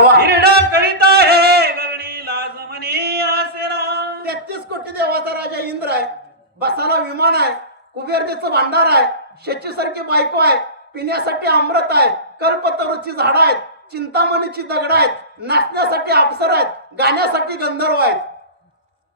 वा हिरडा करीत आहे गगडी लाज म्हणी आसेरा. 33 कोटी देवाचा राजा इंद्र आहे, बसाला विमान आहे, कुबेरदेचं भांडार आहे, शचीसारखी बायको आहे, पिण्यासाठी अमृत आहे, कल्पतरूची झाडं आहेत, चिंतामणीची दगड आहेत, नाचण्यासाठी अप्सर आहेत, गाण्यासाठी गंधर्व आहेत.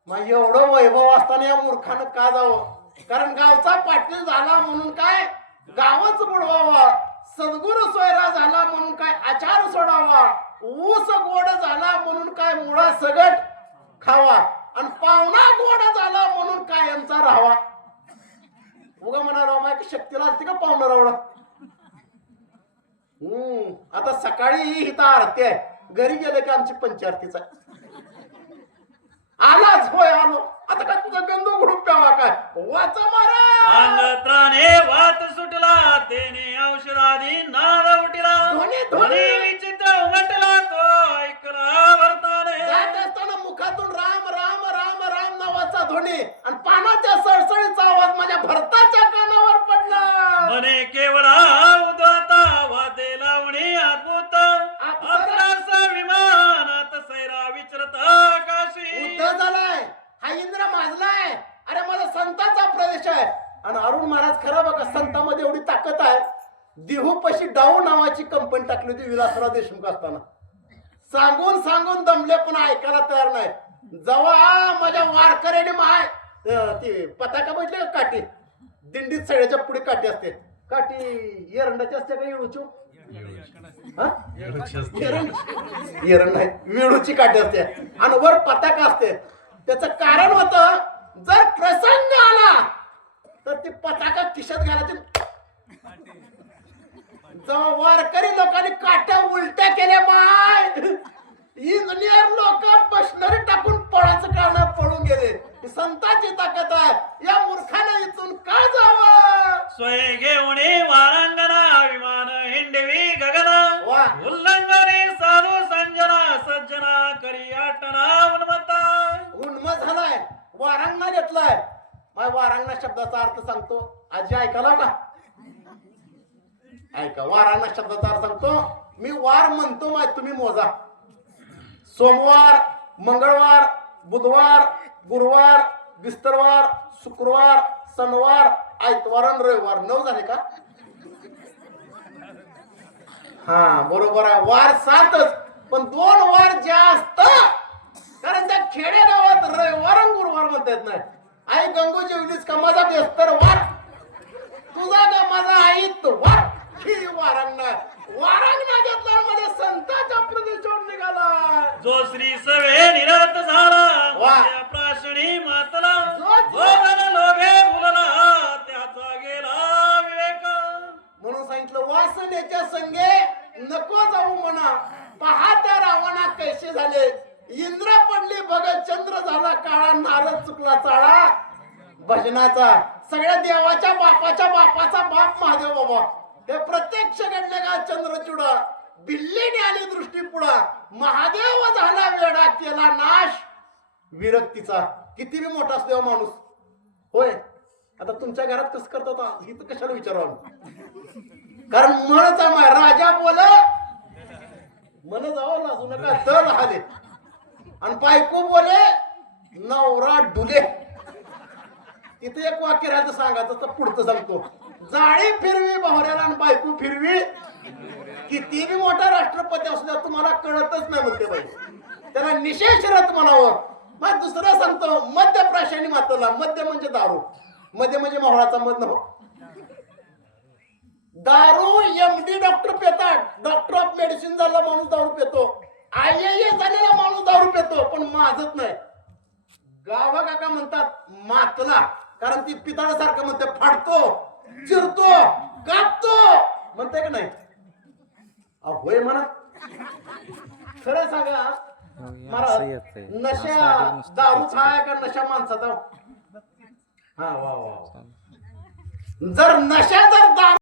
मग एवढं वैभव असताना या मूर्खानं का जावं? कारण गावचा पाटील झाला म्हणून काय गावच बुडवावा, सद्गुरु सोयरा झाला म्हणून काय आचार सोडावा, ऊस गोड झाला म्हणून काय मुळा सगट खावा, आणि पावणा गोड झाला म्हणून कायमचा राहावा. उगा म्हणा राव माय शक्तीला असते का पाहुणा रावळा. आता सकाळी हिता आरती आहे, घरी गेले की आमची पंचारतीच आहे. आलाच होय आलो, आता काय तुझा गंध उघडून प्यावा काय वाचा मारा. अंगत्राने वात सुटला तेने औषधादी नाद उठला, ध्वनी विचित्र उमटला तो ऐकला वर्ताने. जात असताना मुखातून राम राम राम राम नावाचा ध्वनी आणि पानाच्या सळसळीचा आवाज माझ्या भरताच्या कानावर पडला. मने केवळा उदाता वादे लावणी अद्भुत अप्सराचा विमानात सैरा विचरत आकाशी. उद्धव झालाय हा इंद्र माजलाय. अरे माझा संतांचा प्रदेश आहे. आणि अरुण महाराज खरं बघा संतांमध्ये एवढी ताकद आहे. देहूपाशी डाऊ नावाची कंपनी टाकली होती विलासराव देशमुख असताना. सांगून सांगून दमले पण ऐकायला तयार नाही. जेव्हा माझ्या वारकऱ्याने माय ती पताका बघितली का काठी, दिंडीत सगळ्याच्या पुढे काठी असते. काठी एरंडाची असते का येळूची? एरंड नाही, वेळूची काठी असते आणि वर पताका असते. त्याचं कारण होतं जर प्रसंग आला तर ती पताका खिशात घालायची. जेव्हा वारकरी लोकांनी काट्या उलट्या केल्या माय, इंजिनियर लोक मशनरी टाकून पळायचं कारण पळून गेले. संतांची ताकद आहे. या मूर्खाने इथून का जावं? स्वय घेऊन वारांगणा विमान हिंडवी गगना, उल्लंघने साधू संजना सज्जना करी आटना उन्मत्ता. उन्मत झालाय, वारांगणा घेतलाय. माय वारांगणा शब्दाचा अर्थ सांगतो. आजी ऐकायला का? ऐका, वारांगणा शब्दाचा अर्थ सांगतो. मी वार म्हणतो माय, तुम्ही मोजा. सोमवार, मंगळवार, बुधवार, गुरुवार, बिस्तरवार, शुक्रवार, शनिवार, आयतवार आणि रविवार. 9 झाले का? हा बरोबर आहे. वार 7च, पण 2 वार जास्त. कारण त्या खेडेगावात रविवार आणि गुरुवार म्हणता येत नाही. आई गंगू जेवलीस का? माझा बेस्तर वार. तुझा का माझा आईत वार. ही वारांगणा घेतला मध्ये संतांच्या प्रदेशावर निघाला. जो श्री सवे निरत झाला वा. प्राशणी मातला, जो लोभे भुलला त्याचा गेला विवेक. म्हणून सांगितलं वासनेच्या संगे नको जाऊ म्हणा. पहा त्या रावणा कैसे झाले. इंद्र पडली बघत चंद्र झाला काळा, नारद चुकला चाळा भजनाचा. सगळ्या देवाच्या बापाच्या बापाचा बाप महादेव बाबा. हे प्रत्यक्ष घडले का चंद्रचूडा. बिल्लीने आली दृष्टी पुढा. महादेव झाला वेडा केला नाश विरक्तीचा. किती बी मोठा असतो माणूस होय. आता तुमच्या घरात कसं करतात इथं कशाला विचारावं? कारण मनचा माय राजा बोल मन जावं लाजू नका दल हाले. आणि बायको बोले नवरा डुले. इथे एक वाक्य राहतं सांगायचं तर पुढचं सांगतो. जाळी फिरवी भावऱ्याला आणि बायको फिरवी. किती बी मोठा राष्ट्रपती असू द्या तुम्हाला कळतच नाही म्हणते बाई. त्याला निशेष रथ म्हणावं. मग दुसरं सांगतो मध्य प्राशानी मातला. मध्य म्हणजे दारू, मध्य म्हणजे मोहळाचा मध नव्ह. दारू एमडी डॉक्टर पितात. डॉक्टर ऑफ मेडिसिन झाला माणूस दारू पितो. IAS झालेला माणूस दारू पितो पण माझत नाही. गावा काका म्हणतात मातला, कारण ती पिताळासारखं म्हणते. फाडतो, चिरतो, कापतो म्हणते का नाही? होय म्हणा. खरं सांगा मला नशा दारू खाय का नशा माणसाचा? हा वा वा. जर नशा जर दारू